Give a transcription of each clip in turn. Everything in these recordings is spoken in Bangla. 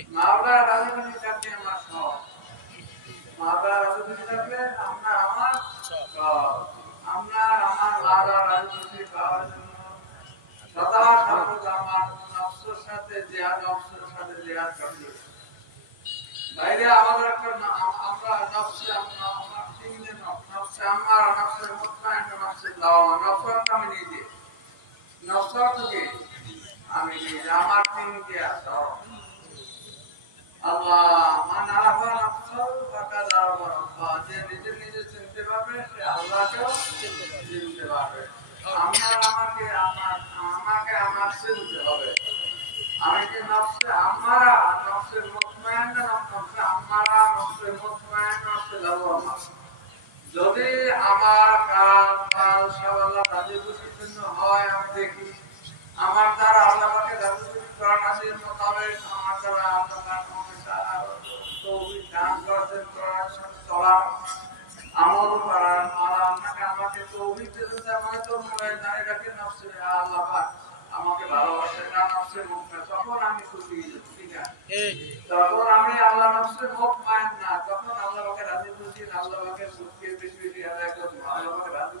ঠিক মাওলা রাজি খুশি আমাকে যদি আমার কান কাল সব খুশির জন্য হয়, আমি দেখি আমার দ্বারা আল্লাহ রাজি খুশি করার নাসির মোতাবেক আমার দ্বারা আল্লাহ আমাকে আমাকে মানে তো মনে আল্লাহ পাক। আমাকে ভালোবাসে না নফসে মুখ না তখন আমি খুশি ঠিক আছে? তখন আমি আল্লাহ নফসের মুখ মায়েন না তখন আল্লাহ রাজি আল্লাহ সুখকে বেশি বেশি আদায় করব আল্লাহ রাজি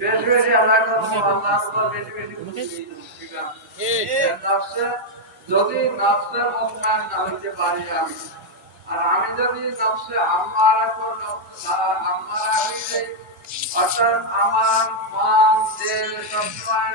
বেশি বেশি আদায় করব উপর বেশি বেশি খুশি ঠিক আছে? যদি নফসের মুখ মায়েন না হইতে পারি আমি আর আমি যদি নফসে আমারা কোন আমারা হয়ে যাই অর্থাৎ আমার মন দেহ সবসময়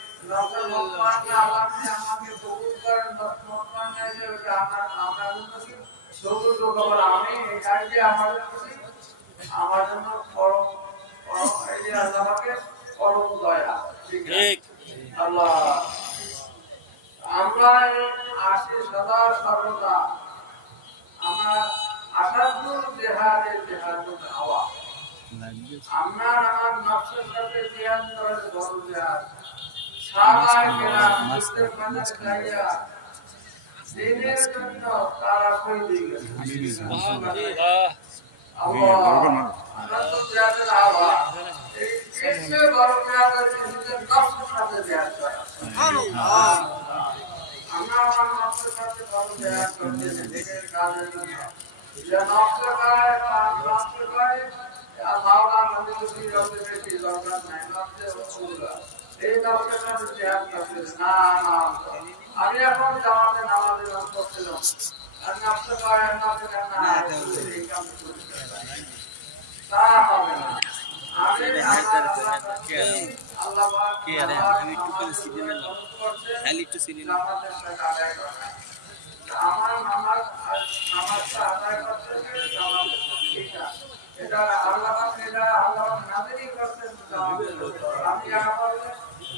আমার আমরা আমার জন্য পরম পরম এই যে আল্লাহ পরম দয়া। ঠিক আল্লাহ। আমরা আসি সদা সর্বদা আমরা আসাদুল জেহাদের জেহাদুল হাওয়া। আমরা আমার নফসের সাথে আল্লাহ নিজের করা আমরা আমার নফসের সাথে বড় করতেছি দিনের কাজের জন্য যে গায়ে তার নফসের গায়ে মাওলা নবী খুশি রতে বেশি দরকার নাই নফসে রসুল্লাহ এই সাথে জেহাদ করতেছি না না আমি এখন জামাতে নামাজে নাম করছিলাম আর নফসের গায়ে না তা হবে না। আমার আমার নামাজটা আদায় করতে। এটা আল্লাহ আল্লাহ। আমি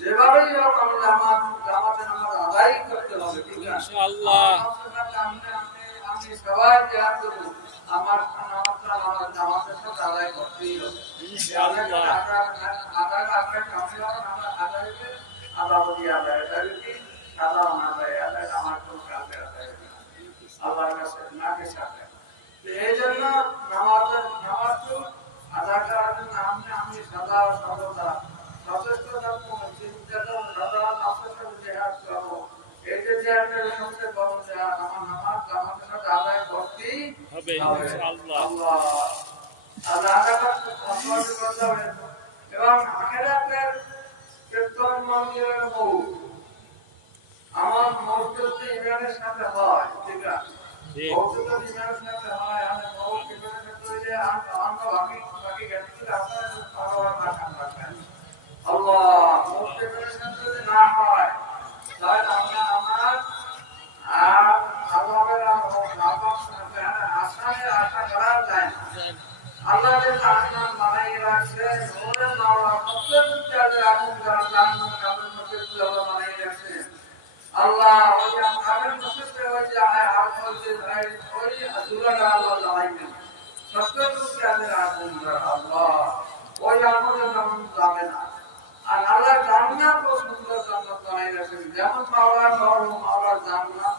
যেভাবেই হোক আমি জামাত জামাতে নামাজ আদায় করতে হবে ঠিক আছে ইনশাআল্লাহ আমি সবাই দেওয়া করব আমার নামাজটা আমার নামাজের সাথে আদায় করতেই হবে ইনশাআল্লাহ আদায় আদায় আদায় আদায় আদায় আদায় আদায় আদায় আমার কোনো কাজে আদায় আল্লাহর কাছে না কে সাথে তো এই জন্য নামাজের নামাজটু আদা করার জন্য আমি আমি সদা সর্বদা সচেষ্ট থাকব চিন্তিত সদা নষ্ট জেহাদ করব এই যে জেহাদের মধ্যে বড় জেহাদ আমার নামাজ আমাদের সাথে আদায় করতেই হবে। ইনশাআল্লাহ আল্লাহ এবং আখেরাতের কীর্তন মন্দিরের আমার মৌত ইমানের সাথে হয় ঠিক আছে ঠিক ইমানের সাথে হয় আমি মৌত ইমানের সাথে হইলে আর বাকি বাকি জ্ঞানগুলো আপনারা একটু ভালোভাবে রাখান আল্লাহ মৌত ইমানের সাথে যদি না হয় তাহলে আমরা আমার আর ওই যে আর বলছে ভাই না সুন্দর জান্নাত বানাই রাখছেন যেমন মাওলা বড় মাওলা জান্নাত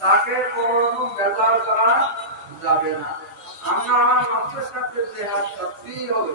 তাকে রাজি কোনো ব্যবহার করা যাবে না আমরা আমার নকশের সাথে জেহাদ করতেই হবে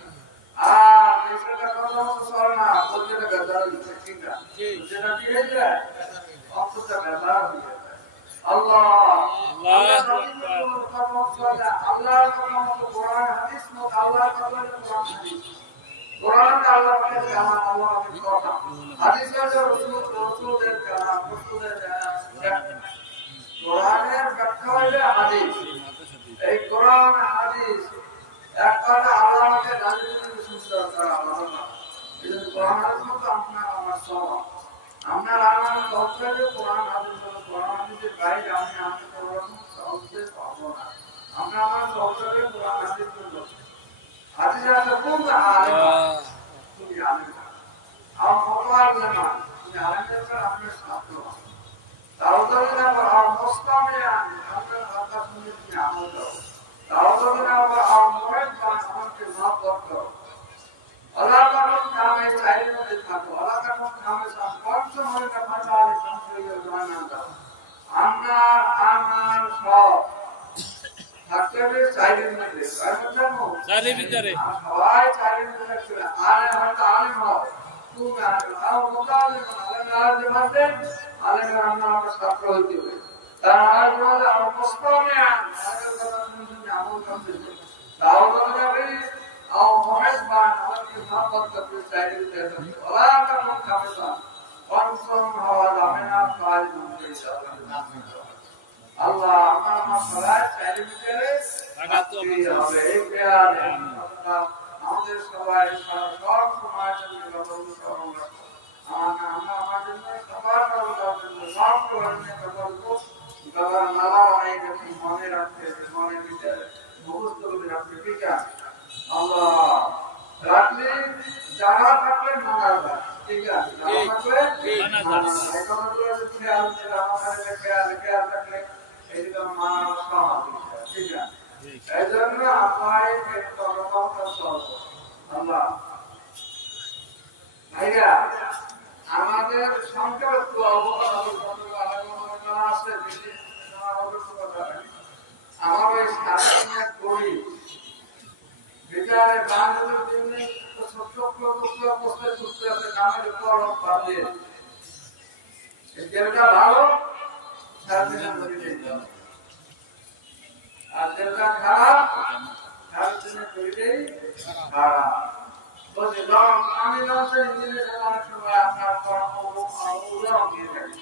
হয়ে হয়ে এই কোরআন হাদিস এক কথা আল্লাহ পাকের রাজনীতি সুন্দর করা ভালো না এই জন্য মতো আপনার আমার সব। আমরা আমার কর্তব্য কোরআন হাদিস কোরআন হাদিসের বাইরে আমি আমি কোরআন সহজে পাবো না। আমরা আমার কর্তব্য কোরআন হাদিস করব হাদিস আছে কোন আলেম। তুমি আলেম আর মতবার জানা তুমি আলেমদের কাছে আপনার ছাত্র। তাওদারে না আর মুস্তামে আনি আপনার কথা শুনে তুমি আমল করো তাওদারে না আর মনে আমাকে মাফ করো আল্লাহ পাকের নামে চাইলে মধ্যে থাকো আল্লাহ পাকের নামে পঞ্চ মনে না পাঁচা আলে সংশয় জানান্দা আমরা আমার সব থাকতে হবে চাইলের মধ্যে কারণ ভিতরে। সবাই চাইলের মধ্যে থাকতে হয়তো আলেম হয় তুমি আলেম আর আলেম আলেম আলেম আমরা আমরা হইতে হবে আলেম মধ্যে আর মুসলামে আন আলেম কথা শুনে আমল করতে তাও বলতে أو محبا عليك محبت في سعيد ولا تكن خمسا وانصرها ولا من أفعال من আল্লাহ আমার আমার সবাই চাইলে ভিতরে লাগাতো থাকতেই হবে এই পেয়ারে আমাদের সবাই সব সময় জন্য কথা অনুসরণ রাখো আমরা আমরা আমার জন্য সবার কথা জন্য সব ধরনের কথা বলবো বাবার বানাই দেখি মনে রাখতে ভিতরে মুখস্থ করে রাখতে আছে? আল্লাহ রাখলে থাকলে মানা যায় ঠিক আছে? থাকলে মানা। মানা। এই খেয়াল আমাদের খেয়াল খেয়াল থাকলে এইদিকে মানা ঠিক আছে? এই জন্য আল্লাহ। ভাইয়া আমাদের সংখ্যা একটু অবকাশ আমার ওই সাধারণ জেলার বাংলাদেশের জন্য ছোট্ট অবস্থায় করতে আছে নামের উপর পাঠিয়ে এই ভালো। আর জেলটা খারাপ আমি অনেক সময় আপনার কর্ম উদাহরণ দিয়ে থাকি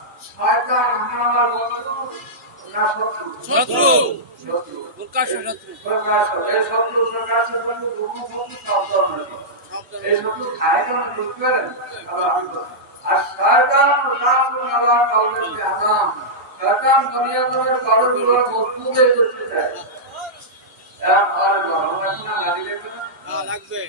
শত্রু। প্রকাশ্য শত্রু। এই এই খায় কেন? বুঝতে পারেন। আর শয়তান রাসূল আল্লাহ কাউকে আনাম শয়তান দুনিয়া জমির কারোগুলো মজবুত করতে চায়। আর গরম আছে না গাড়ি না লাগবে।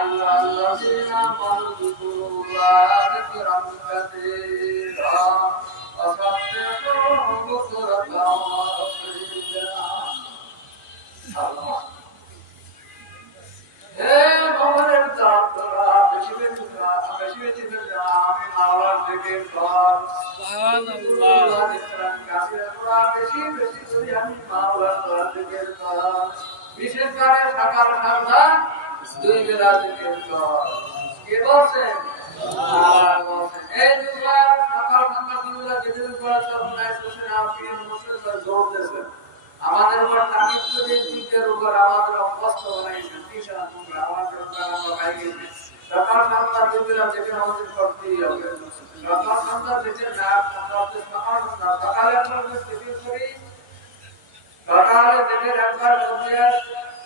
আল্লাহ দুই বেলা কে বলছেন আল্লাহ বলছেন। এই দুবেলা সকাল সন্ধ্যা দুই বেলা যেতে তখন বসে না পীর মুর্শিদ জোর দিয়েছেন আমাদের উপর তাকিদ করে দিকের উপর আমাদের অভ্যস্ত বানাইছেন তিসা তোমরা আমাদের উপর আমরা বাইরে সকাল সন্ধ্যা দুই বেলা আমাদের করতেই হবে সকাল সন্ধ্যা যেতে না করতে সকাল সন্ধ্যা সকালে আমরা করি সকালে যেতে একবার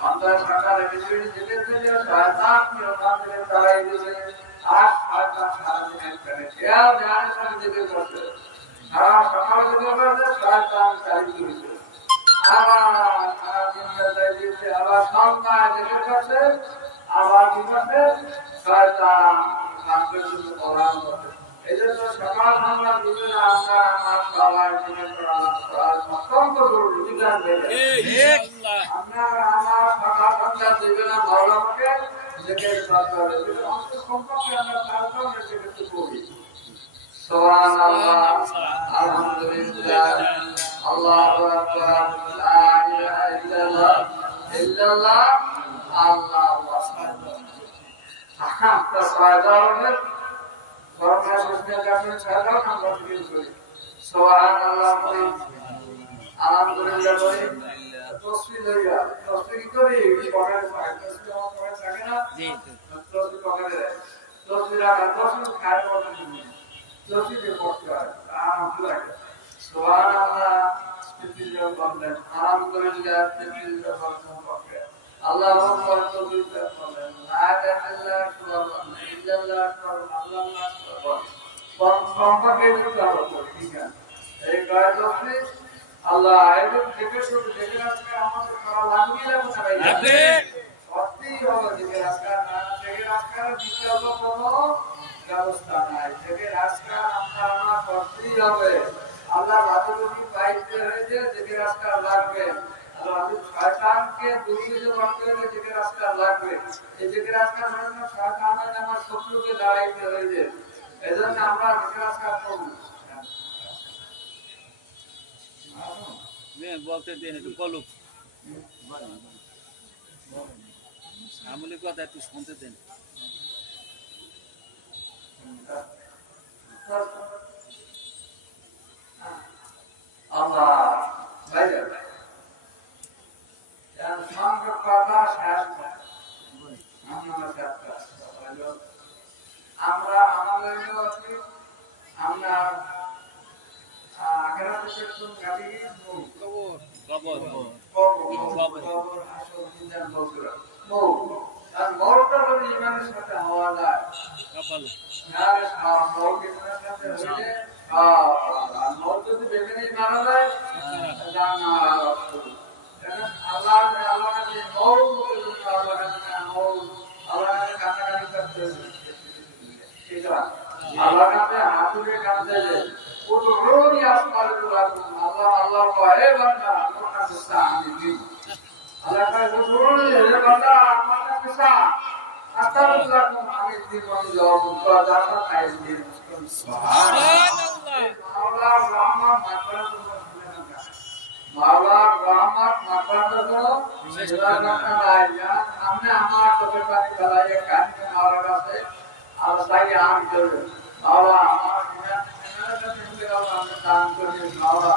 বান্দা সকালে জিকির জিকির করলে শয়তান কি ওখান তাড়াই দিবে আর শয়তান সারাদিন একটানে খেয়াল জানে সব জিকির করতে সারা সকালে জিকির করতে শয়তান দিয়েছে আবার করছে কি করছে শয়তান করছে এই জন্য সকাল সন্ধ্যা দুজন আমরা আমার সবাই জিকির করা অত্যন্ত জরুরি আপনার আমার সকাল সন্ধ্যা দেবে না ভালো আমাকে দেখে করতে হবে কিন্তু অন্ত সম্পর্কে আমরা তারপর দেখে একটু করি সুবহানাল্লাহ আলহামদুলিল্লাহ আল্লাহু আকবার লা ইলাহা ইল্লাল্লাহ ইল্লাল্লাহ আল্লাহু আকবার আমরা সাধারণের করোনা সুস্থের কাছে সাধারণ আমরা ফিল করি সুবহানাল্লাহ বলি আলহামদুলিল্লাহ বলি তসবি লইয়া তসবি কি করি পকেটে পাই তসবি আমার পকেটে থাকে না জি তসবি পকেটে দেয় রাখা তসবি খায় পকেটে নিয়ে তসবি দিয়ে পড়তে আলহামদুলিল্লাহ সুবহানাল্লাহ আলহামদুলিল্লাহ আল্লাহ ঠিক এই আল্লাহ এদের দেখে শুধু দেখে আমাদের করা লাগবে লাগবে না ভাই লাগবে। হবে দেখে রাস্তার না দেখে রাস্তার বিকল্প কোনো ব্যবস্থা নাই। দেখে রাস্তা আমরা আমরা করতেই হবে। আল্লাহ বাদুকি পাইতে হয়েছে দেখে রাস্তা লাগবে। আর আমি শয়তানকে দুর্নীতি করতে হলে দেখে রাস্তা লাগবে। এই রাস্তার জন্য শয়তানের আমার শত্রুকে দাঁড়াইতে হয়েছে এজন্য আমরা দেখে রাস্তা করব মেয়ে বলতে দেন একটু বলুক। আমলি কথা একটু শুনতে দেন। আল্লাহ বাইরে সঙ্গে কথা শেষ আমরা শেষ করে। আমরা আমাদের আছি আমরা মর যায় জান্নাত। আল্লাহ আল্লাহ কাছে মর বলে যদি আল্লাহ কাছে কাছে হাতুড়ে কাঁদতে যে উদরুনি আসমালুল লাকুম আল্লাহ আমার কাছে আর তাই আম করবে মাওলা আমার দান করি মাওলা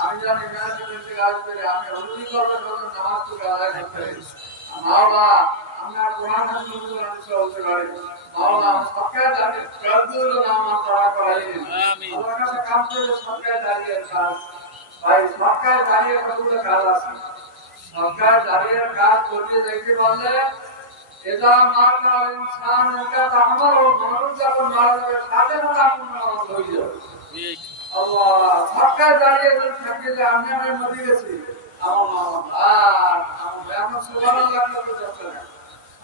আমি জানি মেয়ের কাছে কাজ করি আমি অনুমতি করবে যখন নামাজ তোকে আদায় করতে হবে। মাওলা আমি আর কোরআন হাদিস অনুযায়ী আমি চলতে পারি মাওলা সবকে জানি কাজগুলো নাম আমার করা করাই আমিন আমার কাছে কাজ করে সরকার দাঁড়িয়ে কাজ ভাই সরকার দাঁড়িয়ে কতগুলো কাজ আছে সরকার দাঁড়িয়ে কাজ করতে দেখতে পারলে দাঁড়িয়ে যদি থাকে যে আমি আমি মরে গেছি আমার আর আমার আমার সুবহানাল্লাহ করে যাচ্ছে না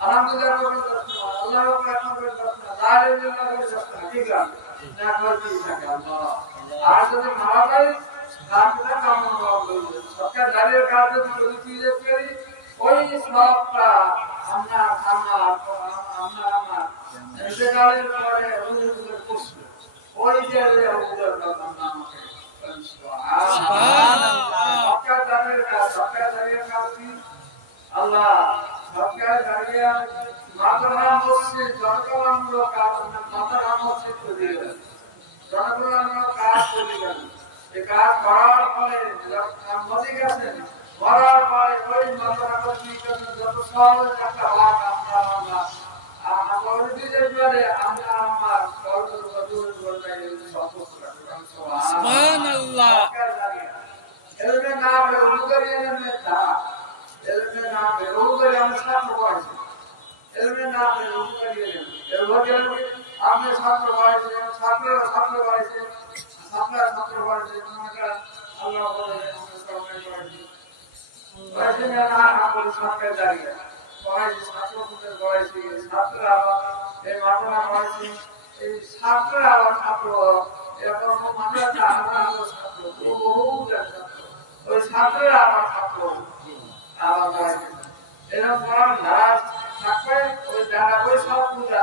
আলহামদুলিল্লাহ করে যাচ্ছে না আল্লাহর এখন করে যাচ্ছে না লা ইলাহা ইল্লাল্লাহ যাচ্ছে না ঠিক আছে না করতেই থাকে আল্লাহ? আর যদি মারা যায় কামনা সরকার দাঁড়িয়ে কাজ যদি করি? ওই সবটা আমরা আমরা আমরা আমরা। ইন্তেকালের পরে ওই করছি ওই যে আমাকে কাজ আল্লাহ সরকার দাঁড়িয়ে মাদ্রাসা মসজিদ জনকল্যাণমূলক কাজ মাদ্রাসা মসজিদ তৈরি হয়েছে জনকল্যাণমূলক কাজ তৈরি হয়েছে এই কাজ করার ফলে মোদী গেছেন করার পরে ওই মাদ্রাসা কর্মী যত সব একটা হক আমরা আমরা আমার পরে আমরা আমার গর্বের উপর দূর দূর যাই সম্পর্ক সুবহানাল্লাহ। এলমে না। বেরু করি এলমে তা এলমে না বেরু করি আমি ছাত্র পড়াইছি এলমে না বেরু করি এলমে আপনি ছাত্র পড়াইছে ছাত্ররা ছাত্র পড়াইছে ছাত্ররা ছাত্র পড়াইছে মনে আল্লাহ বলে আমরা সবাই পড়াইছি পড়াইছে না না না বলে সরকার দাঁড়িয়ে পড়াইছে ছাত্র পুত্র পড়াইছে ছাত্ররা আবার এই মাঠনা পড়াইছে এই ছাত্ররা আবার ছাত্র এরকম মানুষ আমরা আমরা ছাত্র। বহু ওই ছাত্ররা আমার ছাত্র। আবার পড়াইছে এরকম পড়ার ধারা থাকবে, ওই যারা ওই সব পূজা।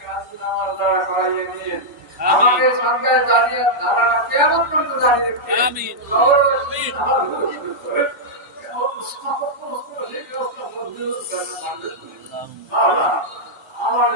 আমাকে সরকার দাঁড়িয়ে দাঁড়ানো কেমন দেখতে আমিন। আমার